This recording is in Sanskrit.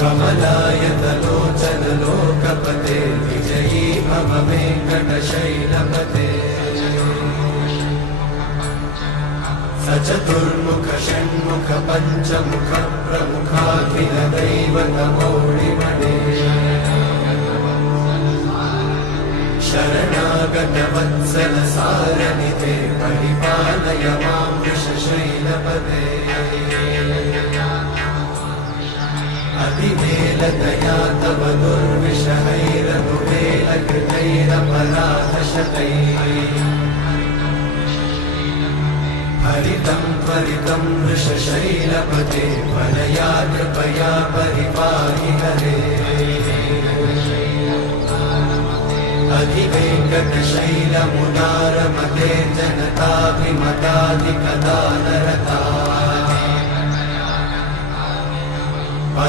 कमलायतलोचन लोकपते विजयी भव वेङ्कटशैलपते सचतुर्मुख षण्मुख पञ्चमुख प्रमुखाखिल दैवतमौळिमणे शरणागत वत्सल सारनिधे परिपालय मां वृषशैलपते अधिमेलतया तव दुर्विषहैरनुवेलकृतैरपराधशतैः हरितं त्वरितं वृषशैलपते वरया कृपया परिपाहि हरे अधिवेङ्कटशैलमुदारमते जनताभिमताधिकदानरता